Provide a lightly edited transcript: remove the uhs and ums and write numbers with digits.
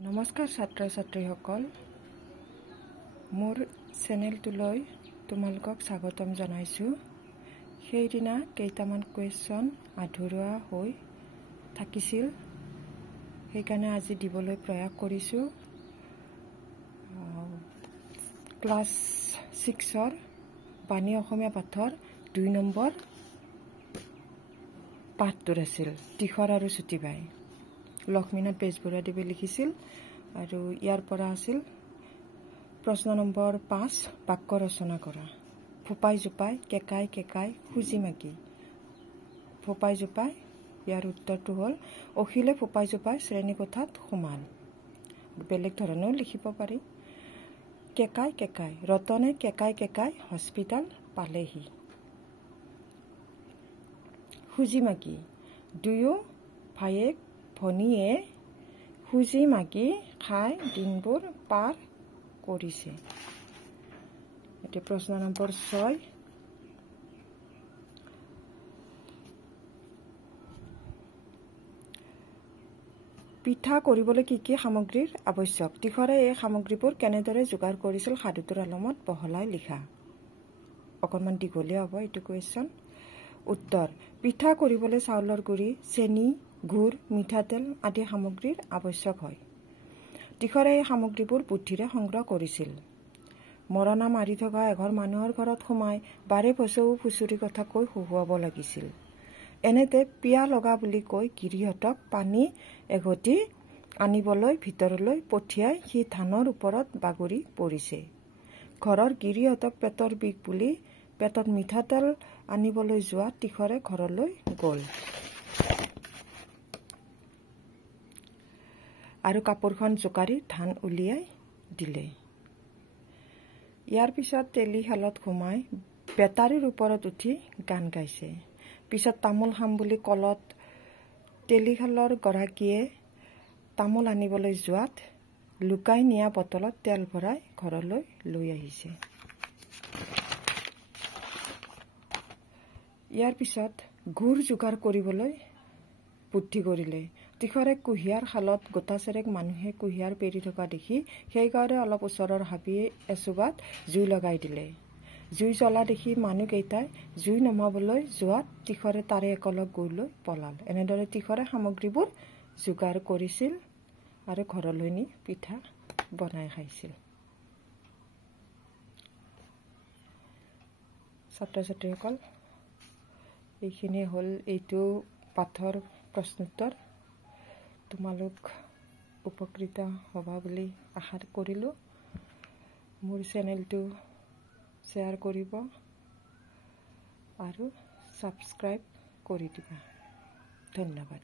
নমস্কাৰ ছাত্ৰ ছাত্ৰীসকল, মোৰ চেনেলটোলৈ তোমালোকক স্বাগতম জনাইছোঁ। সেইদিনা কেইটামান কুৱেশ্যন আধৰুৱা হৈ থাকিছিল, সেইকাৰণে আজি দিবলৈ প্ৰয়াস কৰিছোঁ। ক্লাছ 6ৰ বাণী অসমীয়া পাঠৰ 2 নম্বৰ পাঠটোৰ আছিল তীখৰ আৰু চুটিবাই। লক্ষ্মীনাথ বেজবৰুৱাদেৱে লিখিছিল আৰু ইয়াৰ পৰা আছিল প্ৰশ্ন নম্বৰ 5, বাক্য ৰচনা কৰা। ফোপাই জোপাই কেকাই কেকাই খুজি মাগি। ফোপাই জোপাই, ইয়াৰ উত্তৰটো হ'ল অখিলে ফোপাই জোপাই শ্ৰেণীকোঠাত সোমাল। বেলেগ ধৰণেও লিখিব পাৰি। কেকাই কেকাই, ৰতনে কেকাই কেকাই হস্পিটাল পালেহি। খুজি মাগি, দুয়ো ভায়েক ভনীয়ে খুজি মাগি খাই দিনবোৰ পাৰ কৰিছে। এতিয়া প্ৰশ্ন নম্বৰ 6, পিঠা কৰিবলৈ কি কি সামগ্ৰীৰ আৱশ্যক? তীখৰে এই সামগ্ৰীবোৰ কেনেদৰে যোগাৰ কৰিছিল সাধুটোৰ আলমত বহলাই লিখা। অকণমান দীঘলীয়া হ'ব এইটো কুৱেশ্যন। উত্তৰ: পিঠা কৰিবলৈ চাউলৰ গুড়ি, চেনি, গুড়, মিঠাতেল আদি সামগ্ৰীৰ আৱশ্যক হয়। তীখৰে এই সামগ্ৰীবোৰ বুদ্ধিৰে সংগ্ৰহ কৰিছিল। মৰণা মাৰি থকা এঘৰ মানুহৰ ঘৰত সোমাই বাৰে ফচৌ ফুচুৰি কথা কৈ হহুৱাব লাগিছিল। এনেতে পিয়া লগা বুলি কৈ গিৰিহঁতক পানী এঘটি আনিবলৈ ভিতৰলৈ পঠিয়াই সি ধানৰ ওপৰত বাগৰি পৰিছে। ঘৰৰ গিৰিহঁতক পেটৰ বিষ বুলি পেটত মিঠাতেল আনিবলৈ যোৱা তীখৰে ঘৰলৈ গ'ল আৰু কাপোৰখন জোকাৰি ধান উলিয়াই দিলে। ইয়াৰ পিছত তেলীশালত সোমাই বেটাৰীৰ ওপৰত উঠি গান গাইছে। পিছত তামোল খাম বুলি কলত তেলীশালৰ গৰাকীয়ে তামোল আনিবলৈ যোৱাত লুকাই নিয়া বটলত তেল ভৰাই ঘৰলৈ লৈ আহিছে। ইয়াৰ পিছত গুড় যোগাৰ কৰিবলৈ বুদ্ধি কৰিলে। তীখৰে কুঁহিয়াৰ শালত গোটাচেৰেক মানুহে কুঁহিয়াৰ পেৰি থকা দেখি সেই গাঁৱৰে অলপ ওচৰৰ হাবি এচুবাত জুই লগাই দিলে। জুই জ্বলা দেখি মানুহকেইটাই জুই নমাবলৈ যোৱাত তীখৰে তাৰে একলগ গুড় লৈ পলাল। এনেদৰে তীখৰে সামগ্ৰীবোৰ যোগাৰ কৰিছিল আৰু ঘৰলৈ নি পিঠা বনাই খাইছিল। ছাত্ৰ ছাত্ৰীসকল, এইখিনিয়ে হ'ল এইটো পাঠৰ প্ৰশ্নোত্তৰ। তোমালোক উপকৃত হ'বা বুলি আশা কৰিলোঁ। মোৰ চেনেলটো শ্বেয়াৰ কৰিব আৰু ছাবস্ক্ৰাইব কৰি দিবা। ধন্যবাদ।